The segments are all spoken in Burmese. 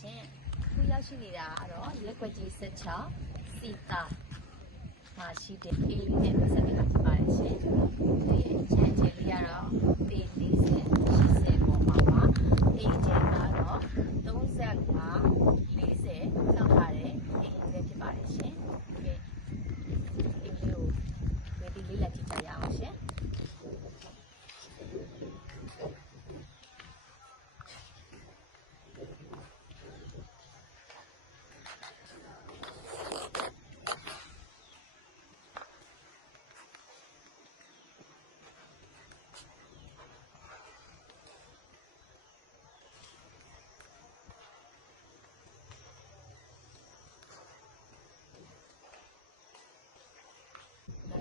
ရှင်ခုရောက်ရှိနေတာကတော့ရက်ွက်ကြီး16စီတာမရှိတဲ့အေးလေးနဲ့ဆက်ပြီးဖြစ်ပါတယ်ရှင်ဒီချန်ချီလေးကတော့ပေ40 80ပေါ်မှာပါအေးချန်ကတော့35 40လောက်ထားတဲ့အေးလေးဖြစ်ပါတယ်ရှင်ဒီအေးလေးကိုဝေဒီလေးလက်ကြည့်ကြရအောင်ရှင်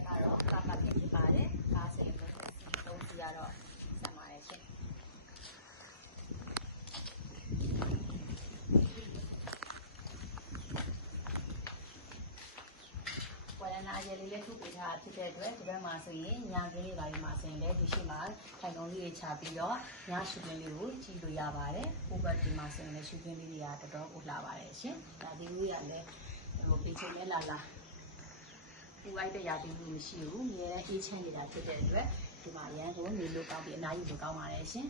ကတော့ကာပါဖြစ်ဖြစ်ပါတယ်ဒါဆိုရင်3စီကတော့စမ်းပါတယ်ရှင်ဝရဏအကျယ်လေးလည်းထုတ်ပေးထားဖြစ်တဲ့အတွက်ဒီဘက်မှာဆိုရင်ညာကလေးပိုင်းမှာဆိုရင်လည်းဒီရှိမှာထိုင်ကုန်းလေးတွေချပြီးတော့ညာရှုပ်ကင်းလေးကိုကြည့်လို့ရပါတယ်ဟိုဘက်ဒီမှာဆိုရင်လည်းရှုပ်ကင်းလေးတွေကတော်တော်ကိုလှပါတယ်ရှင်ဒါဒီလိုရလည်းဟိုပေးချင်လဲလာပူလိုက်တဲ့ရာသီမှုမရှိဘူးမြဲတမ်းအေးချမ်းနေတာဖြစ်တဲ့အတွက်ဒီမှာရန်ကိုနေလို့ကောင်းပြီးအနားယူလို့ကောင်းပါတယ်ရှင်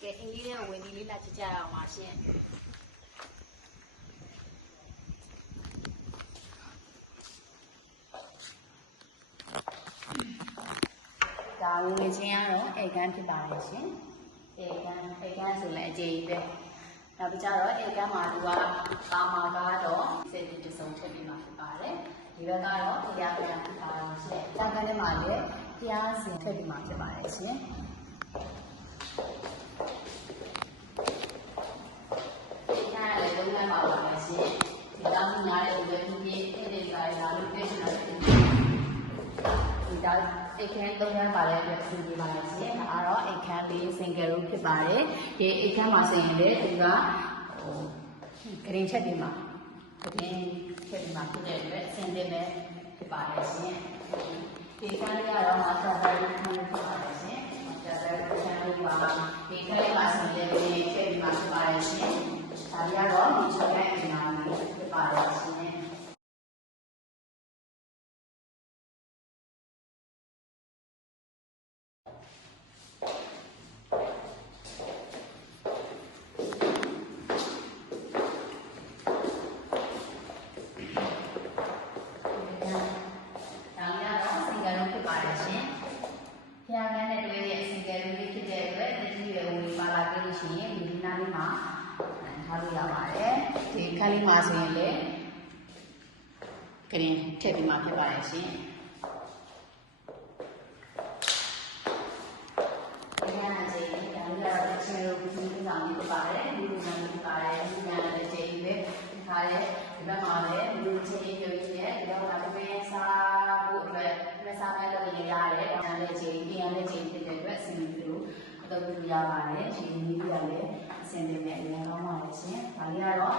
ကဲအင်္ဂလိပ်နဲ့ဝင်ဒီလေးလာကြည့်ကြရအောင်ပါရှင်ဒါဝင်ချင်းကတော့အေကန်းဖြစ်ပါတယ်ရှင်အေကန်းဆိုလည်းအကျေကြီးပဲနောက်ပြီးကြတော့အေကန်းမှာသူကပါမာကတော့စေတီတစုံထည့်ပြီးမှဖြစ်ပါတယ်ဒီဘက်ကတော့တရားပြန်ဖြစ်ပါတယ်ရှင်ကြာကန်းထဲမှာလည်းတရားစင်ထည့်ပြီးမှဖြစ်ပါတယ်ရှင်အေကန်းလည်းလုံးဝပါပါမယ်ရှင်ဒီတောင်းများတဲ့ဥပဒေသူကြီးအဲ့ဒီပါလာလို့ပြည့်စုံတယ်ဒီတောင်းအိတ်ခမ်း3ခန်းပါတဲ့အတွက်စီပြီးပါမယ်ရှင်။ဒါကတော့အိတ်ခမ်းလေး single room ဖြစ်ပါတယ်။ဒီအိတ်ခမ်းမှာဆိုရင်လည်းသူကဂရင်ချက်ပြီးမှာဖြစ်တဲ့အတွက်အဆင်ပြေပဲဖြစ်ပါတယ်ရှင်။ဒီခန်းလေးကတော့ master bedroom ဖြစ်ပါတယ်ရှင်။ master bedroom ခန်းလေးပါဒီခန်းလေးမှာဆိုရင်လည်းထည့်ပြီးမှာဖြစ်ပါတယ်ရှင်။ဒါကြီးကတော့ဒီချက်ရဲ့အနာလေးဖြစ်ပါတယ်ရှင်။ထားလို့ရပါတယ်ဒီခန်းလေးမှာဆိုရင်လည်းကရင်ထည့်ပြီးမှဖြစ်ပါတယ်ရှင်ဒီကနေ့ချိန်ဒါလေးကတော့အချင်းတို့ဒီကောင်လေးဖြစ်ပါတယ်ဒီလိုမျိုးဖြစ်ပါတယ်ဒီညနေချိန်ပဲထားတဲ့ဒီဘက်မှာလည်းလူချင်းပြုတ်ချင်းဒီတော့ဒါပဲစားဖို့အတွက်မစားမဲလို့ရရတယ်ဒါလည်းချိန်ပြန်လည်းချိန်ဖြစ်တဲ့အတွက်အစီအစဉ်တို့အတော့ပြုရပါတယ်ချိန်ကြီးပြလည်းအစင်တွေနဲ့အရင်ကောင်းပါလေရှင်။ဒါလေးကတော့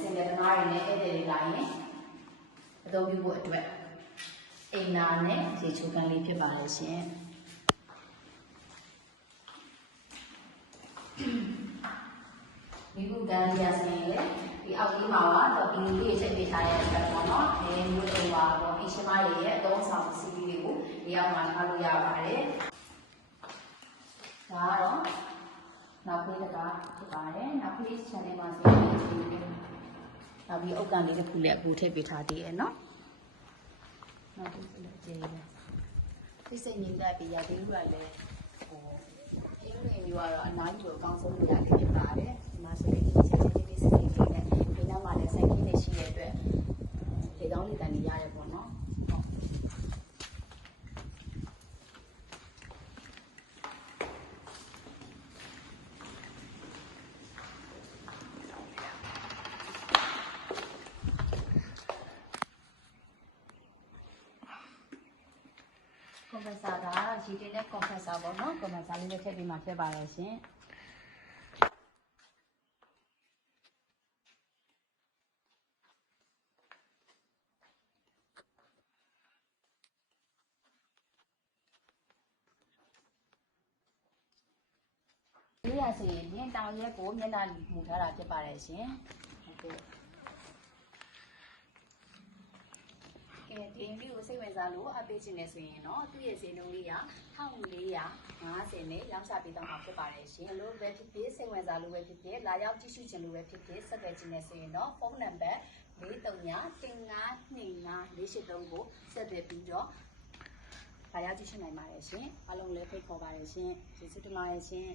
စင်တဲ့သမားတွေနဲ့ဧည့်သည်တွေလာရင်အသုံးပြုဖို့အတွက်အိမ်နာနဲ့ရေချိုးကန်လေးဖြစ်ပါလေရှင်။ဒီကုကန်ရစင်လေဒီအောက်ကြီးမှာတော့ဒီလေးချက်ပေးထားတဲ့အတွက်ပေါ့နော်။ဒီမျိုးတွေပါတော့အရှင်မရဲ့အသုံးဆောင်စီးလေးတွေကိုဒီအောက်မှာထားလို့ရပါတယ်။ဒါကတော့နောက်ပြီးတကားဖြစ်ပါတယ်နောက်ပြီး channel မှာဆိုရင်နောက်ပြီးအုတ်ကန်လေးတစ်ခုလည်းအခုထည့်ပေးထားသေးရဲ့เนาะနောက်ပြီးလည်းကျေးတယ်စိတ်ငြိမ်သက်ပြီးရသေးဘူးကလည်းဟိုအင်းလေးမျိုးကတော့အနားကြီးကိုအကောင်းဆုံးနေရာလေးဖြစ်ပါတယ်ဒီမှာဆိုရင်ဒီ channel လေးစိတ်လေးနဲ့ဒီနောက်မှာလည်းစိုက်ခင်းလေးရှိတဲ့အတွက်လေကောင်းလေတန်နေရတယ်ပေါ့เนาะcompressor ကရေတင်တဲ့ compressor ပေါ့နော် compressor လေးနဲ့ထည့်ပြီးမှဖြစ်ပါရဲ့ရှင် ဒီရဆိုရင်မြင်းတောင်ရဲကိုမျက်နှာမူထားတာဖြစ်ပါတယ်ရှင်ဟုတ်ကဲ့ဒီဗီဒီယိုစိတ်ဝင်စားလို့အပေးခြင်းနဲ့ဆိုရင်တော့သူ့ရဲ့ဈေးနှုန်းလေးက1450နဲ့ရောင်းချပေးတော့မှာဖြစ်ပါတယ်ရှင်လို့ပဲဖြစ်ဖြစ်စိတ်ဝင်စားလို့ပဲဖြစ်ဖြစ်လာရောက်ကြည့်ရှုခြင်းလို့ပဲဖြစ်ဖြစ်ဆက်သွယ်ခြင်းနဲ့ဆိုရင်တော့ဖုန်းနံပါတ်43352548ကိုဆက်သွယ်ပြီးတော့လာရောက်ကြည့်ရှုနိုင်ပါတယ်ရှင်အားလုံးလည်းဖိတ်ခေါ်ပါတယ်ရှင်ကျေးဇူးတင်ပါတယ်ရှင်